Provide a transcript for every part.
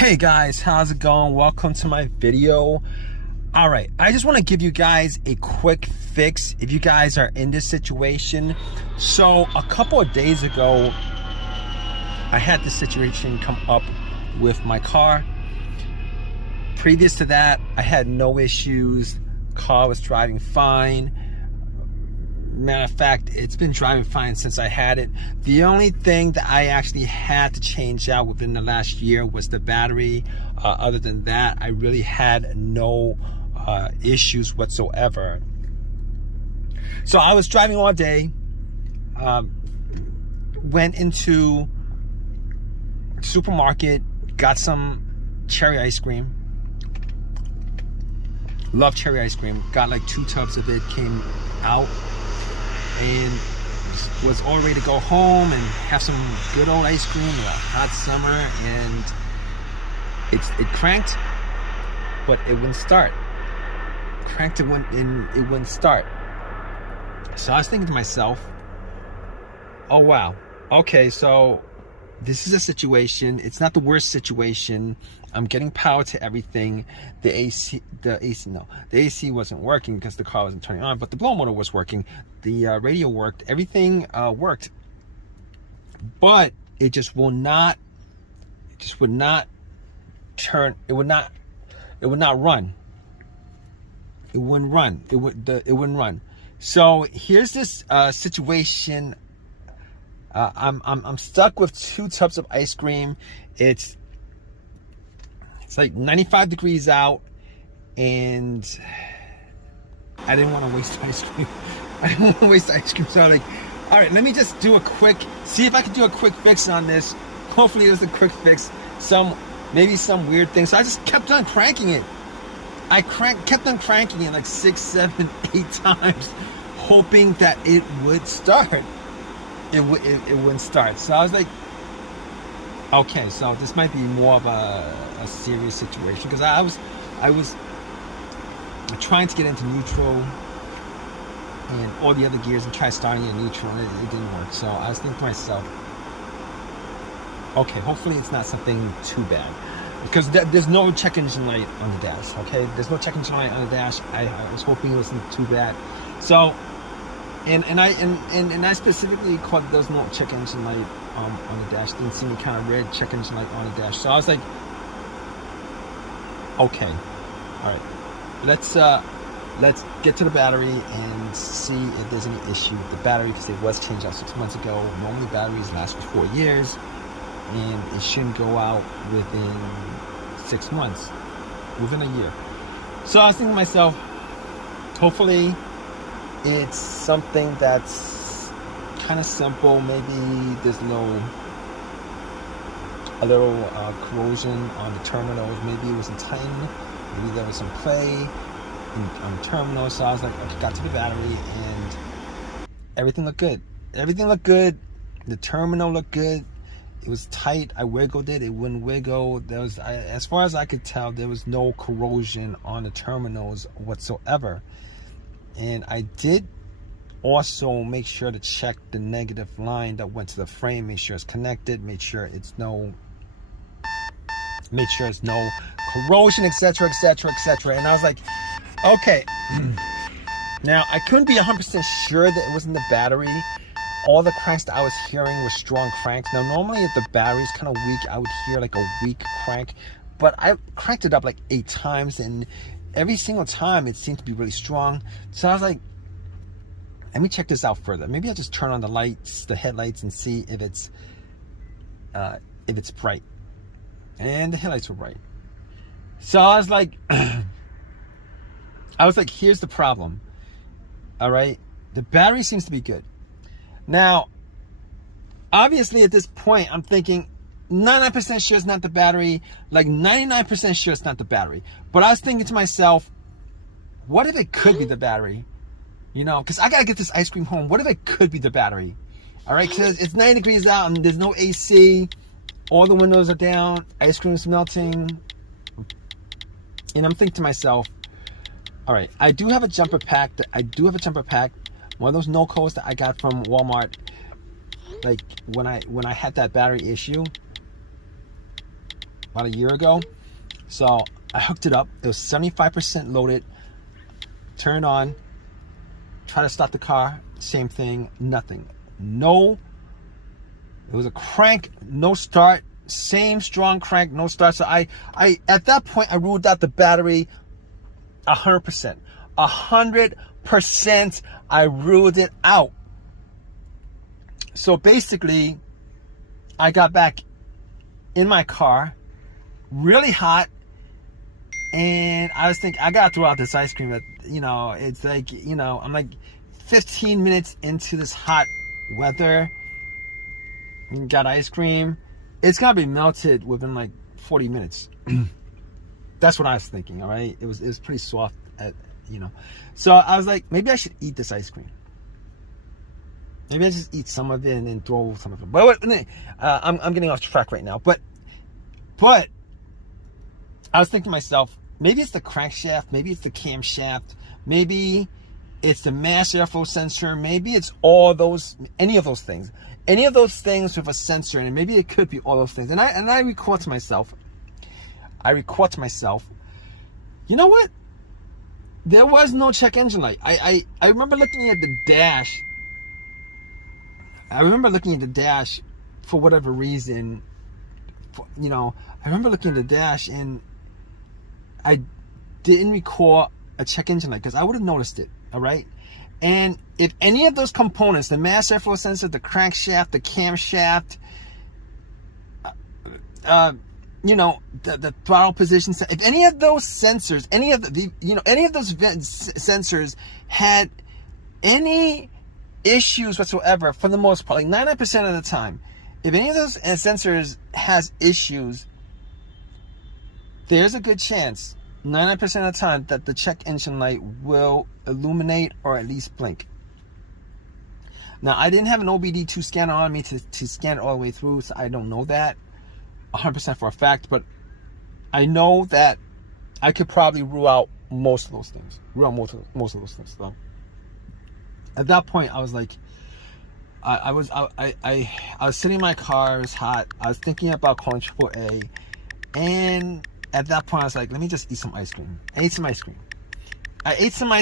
Hey guys, how's it going? Welcome to my video. All right, I just want to give you guys a quick fix if you guys are in this situation. So a couple of days ago, I had this situation come up with my car. Previous to that, I had no issues. Car was driving fine. Matter of fact, it's been driving fine since I had it. The only thing that I actually had to change out within the last year was the battery. Other than that, I really had no issues whatsoever. So I was driving all day, went into supermarket, got some cherry ice cream. Love cherry ice cream. Got like 2 tubs of it, came out and was all ready to go home and have some good old ice cream in a hot summer, and it cranked, but it wouldn't start. Cranked, it wouldn't start. So I was thinking to myself, oh wow, okay, so this is a situation. It's not the worst situation. I'm getting power to everything. The AC wasn't working because the car wasn't turning on, but the blower motor was working. The radio worked. Everything worked, but it just would not turn. It would not run. It wouldn't run. It wouldn't run. So here's this situation. I'm stuck with 2 tubs of ice cream. It's like 95 degrees out, and I didn't want to waste ice cream. So I'm like, all right, let me just do see if I can do a quick fix on this. Hopefully it was a quick fix. Maybe some weird thing. So I just kept on cranking it. Kept on cranking it like 6, 7, 8 times, hoping that it would start. It wouldn't start. So I was like, okay, so this might be more of a serious situation, because I was trying to get into neutral and all the other gears and try starting in neutral, and it didn't work. So I was thinking to myself, okay, hopefully it's not something too bad, because there's no check engine light on the dash. Okay, there's no check engine light on the dash. I was hoping it wasn't too bad. So and I specifically caught there's no check engine light on the dash. Didn't see any kind of red check engine light on the dash. So I was like, okay, all right, let's get to the battery and see if there's any issue with the battery, because it was changed out 6 months ago. Normally batteries last for 4 years, and it shouldn't go out within 6 months, within a year. So I was thinking to myself, hopefully it's something that's kind of simple. Maybe there's a little corrosion on the terminals. Maybe it wasn't tightened. Maybe there was some play on the terminals. So I was like, okay, got to the battery, and everything looked good. The terminal looked good. It was tight. I wiggled it. It wouldn't wiggle. As far as I could tell, there was no corrosion on the terminals whatsoever. And I did also make sure to check the negative line that went to the frame, make sure it's connected, make sure it's no corrosion, etc. And I was like, okay. Now I couldn't be 100% sure that it wasn't the battery. All the cranks that I was hearing were strong cranks. Now normally if the battery's kind of weak, I would hear like a weak crank, but I cranked it up like 8 times, and every single time it seemed to be really strong. So I was like, let me check this out further. Maybe I'll just turn on the headlights, and see if it's bright. And the headlights were bright. So I was like, here's the problem. All right, the battery seems to be good. Now, obviously at this point, I'm thinking 99% sure it's not the battery, like 99% sure it's not the battery. But I was thinking to myself, what if it could be the battery? You know, because I got to get this ice cream home. What if it could be the battery? All right, because it's 90 degrees out and there's no AC. All the windows are down. Ice cream is melting. And I'm thinking to myself, all right, I do have a jumper pack. One of those no-codes that I got from Walmart. Like when I had that battery issue, about a year ago. So I hooked it up. It was 75% loaded. Turned on. Try to start the car. Same thing. Nothing. No. It was a crank. No start. Same strong crank. No start. So I at that point I ruled out the battery 100%. 100%. I ruled it out. So basically, I got back in my car, really hot, and I was thinking, I gotta throw out this ice cream. It's like, I'm like 15 minutes into this hot weather, and got ice cream. It's gonna be melted within like 40 minutes. That's what I was thinking. All right, it was pretty soft, So I was like, maybe I should eat this ice cream. Maybe I just eat some of it and then throw some of it. But I'm getting off track right now. But I was thinking to myself, maybe it's the crankshaft, maybe it's the camshaft, maybe it's the mass airflow sensor, maybe it's any of those things with a sensor, and maybe it could be all those things. And I record to myself, you know what? There was no check engine light. I remember looking at the dash. For whatever reason. I remember looking at the dash and I didn't recall a check engine light because I would have noticed it. All right. And if any of those components, the mass airflow sensor, the crankshaft, the camshaft, the throttle position, if any of those sensors, any of those sensors had any issues whatsoever, for the most part, like 99% of the time, if any of those sensors has issues, there's a good chance 99% of the time that the check engine light will illuminate or at least blink. Now, I didn't have an OBD2 scanner on me to scan it all the way through, so I don't know that 100% for a fact, but I know that I could probably rule out most of those things. So at that point, I was like, I was sitting in my car. It was hot. I was thinking about calling AAA, and at that point, I was like, let me just eat some ice cream. I ate some ice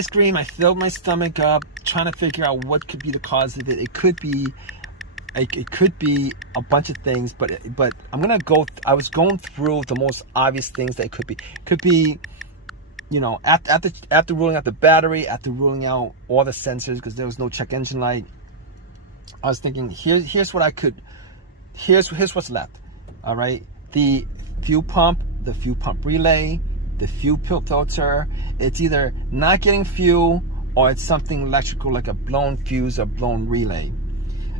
cream. I filled my stomach up, trying to figure out what could be the cause of it. It could be a bunch of things, but I'm gonna go. I was going through the most obvious things that it could be. It could be, after ruling out the battery, after ruling out all the sensors because there was no check engine light. I was thinking, here's what I could. Here's what's left. All right, the fuel pump relay, the fuel filter. It's either not getting fuel or it's something electrical like a blown fuse or blown relay.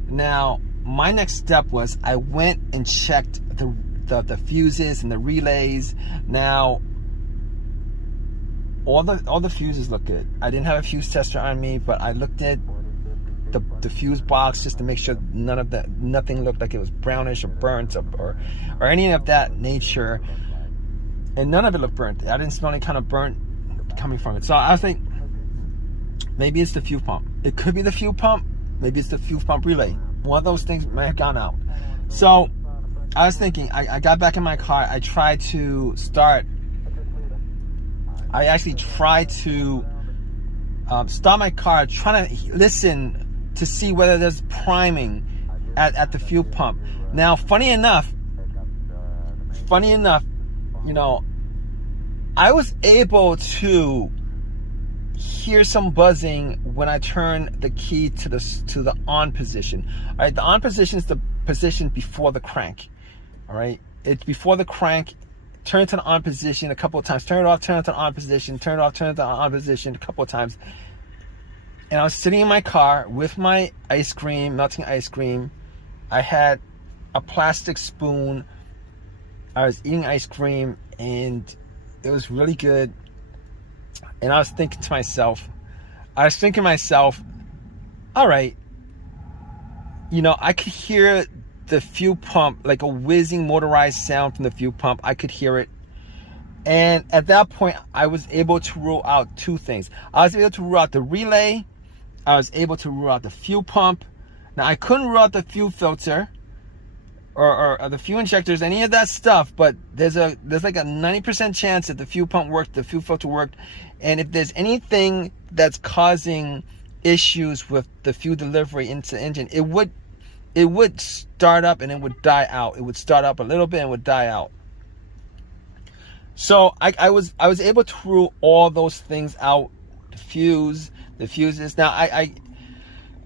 Now, my next step was I went and checked the fuses and the relays. Now, all the fuses look good. I didn't have a fuse tester on me, but I looked at the fuse box just to make sure nothing looked like it was brownish or burnt or any of that nature, and none of it looked burnt. I didn't smell any kind of burnt coming from it. So I think maybe it's the fuel pump. It could be the fuel pump. Maybe it's the fuel pump relay. One of those things may have gone out. So I was thinking, I got back in my car. I tried to start. I actually tried to start my car, trying to listen to see whether there's priming at the fuel pump. Now, funny enough, I was able to hear some buzzing when I turn the key to the on position. All right, the on position is the position before the crank. All right, it's before the crank. Turn it to the on position a couple of times. Turn it off. Turn it to the on position. Turn it off. Turn it to the on position a couple of times. And I was sitting in my car with my ice cream, melting ice cream. I had a plastic spoon. I was eating ice cream, and it was really good. And I was thinking to myself, all right, I could hear the fuel pump, like a whizzing motorized sound from the fuel pump. I could hear it. And at that point, I was able to rule out two things. I was able to rule out the relay. I was able to rule out the fuel pump. Now, I couldn't rule out the fuel filter or the fuel injectors, any of that stuff, but there's like a 90% chance that the fuel pump worked, the fuel filter worked, and if there's anything that's causing issues with the fuel delivery into the engine, it would start up and it would die out. It would start up a little bit and would die out. So I was able to rule all those things out. The fuses. Now I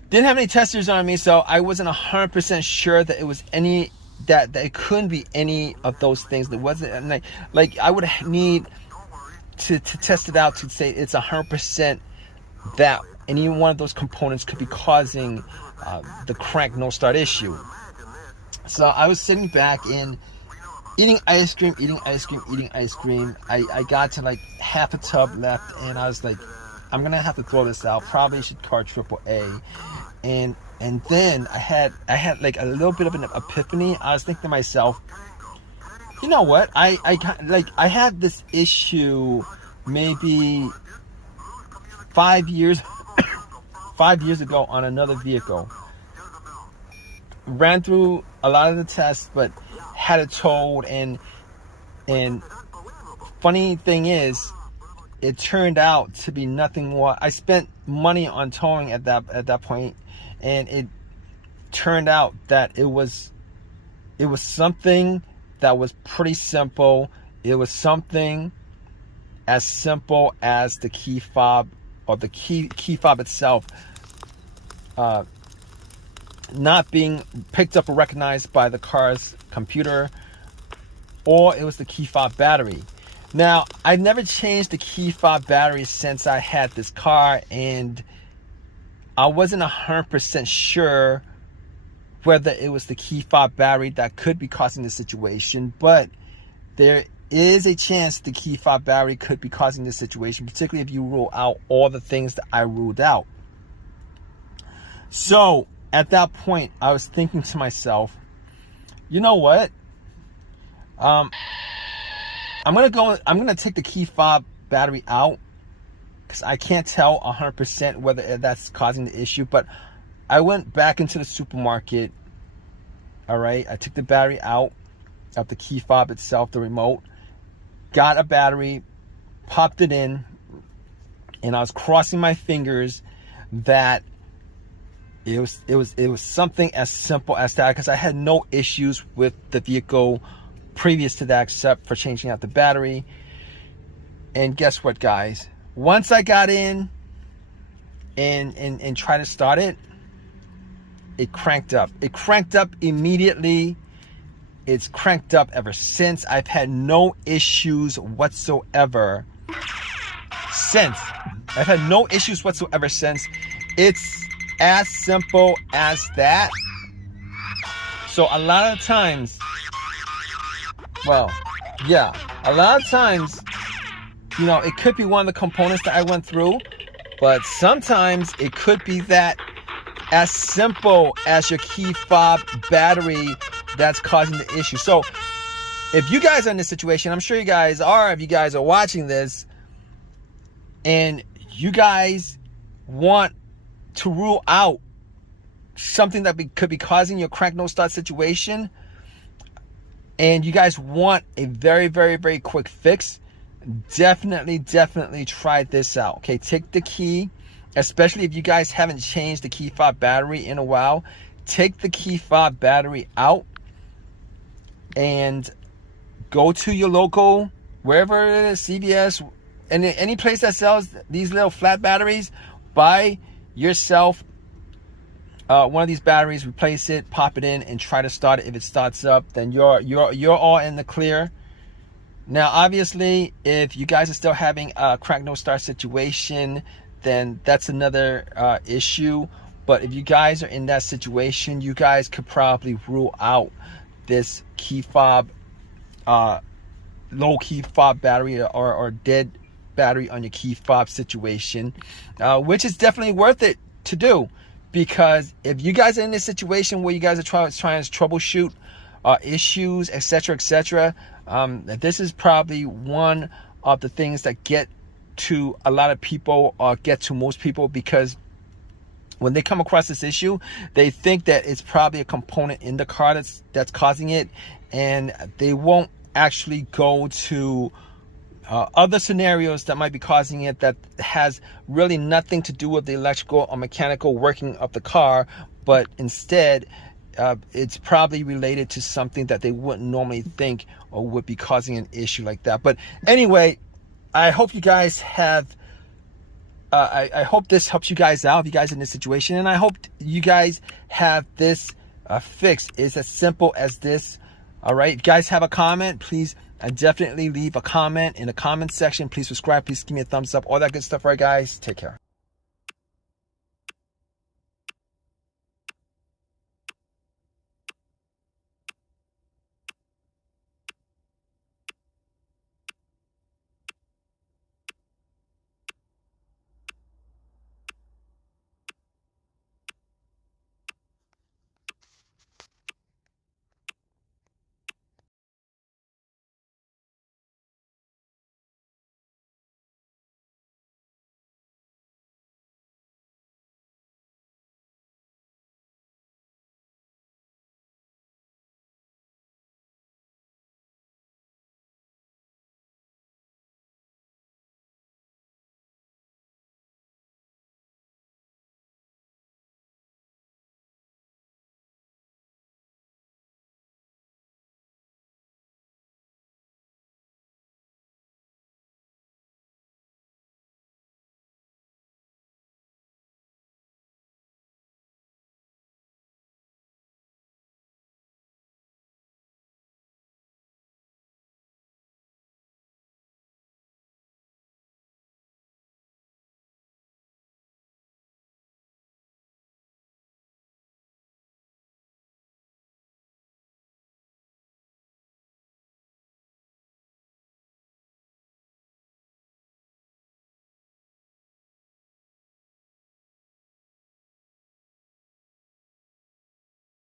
didn't have any testers on me, so I wasn't 100% sure that it was that it couldn't be any of those things. That wasn't like I would need to test it out to say it's 100% that any one of those components could be causing the crank no start issue. So I was sitting back and eating ice cream. I got to like half a tub left, and I was like, I'm gonna have to throw this out. Probably should call AAA. And then I had like a little bit of an epiphany. I was thinking to myself, you know what? I had this issue maybe 5 years ago on another vehicle. Ran through a lot of the tests, but had it towed. And funny thing is, it turned out to be nothing more. I spent money on towing at that point, and it turned out that it was something that was pretty simple. It was something as simple as the key fob, or the key fob itself not being picked up or recognized by the car's computer, or it was the key fob battery. Now, I never changed the key fob battery since I had this car, and I wasn't 100% sure whether it was the key fob battery that could be causing the situation, but there is a chance the key fob battery could be causing the situation, particularly if you rule out all the things that I ruled out. So at that point, I was thinking to myself, you know what? I'm gonna take the key fob battery out, because I can't tell 100% whether that's causing the issue. But I went back into the supermarket. All right, I took the battery out of the key fob itself, the remote, got a battery, popped it in, and I was crossing my fingers that it was something as simple as that, because I had no issues with the vehicle previous to that, except for changing out the battery. And guess what, guys? Once I got in and tried to start it, it cranked up. It cranked up immediately. It's cranked up ever since. I've had no issues whatsoever since. I've had no issues whatsoever since. It's as simple as that. So a lot of times, a lot of times, it could be one of the components that I went through, but sometimes it could be that as simple as your key fob battery that's causing the issue. So if you guys are in this situation, I'm sure you guys are, if you guys are watching this and you guys want to rule out something that could be causing your crank no start situation, and you guys want a very, very, very quick fix, definitely try this out. Okay, take the key, especially if you guys haven't changed the key fob battery in a while, take the key fob battery out and go to your local, wherever it is, CVS, and any place that sells these little flat batteries, buy yourself one of these batteries, replace it, pop it in, and try to start it. If it starts up, then you're all in the clear. Now, obviously, if you guys are still having a crank no start situation, then that's another issue. But if you guys are in that situation, you guys could probably rule out this key fob, low key fob battery, or dead battery on your key fob situation, which is definitely worth it to do. Because if you guys are in this situation where you guys are trying to troubleshoot issues, etc., this is probably one of the things that get to a lot of people, or get to most people, because when they come across this issue, they think that it's probably a component in the car that's causing it, and they won't actually go to other scenarios that might be causing it that has really nothing to do with the electrical or mechanical working of the car, but instead it's probably related to something that they wouldn't normally think or would be causing an issue like that. But anyway, I hope you guys have I hope this helps you guys out, if you guys are in this situation, and I hope you guys have this fixed. It's as simple as this. All right, if you guys have a comment, please definitely leave a comment in the comment section. Please subscribe, please give me a thumbs up, all that good stuff. All right, guys, take care.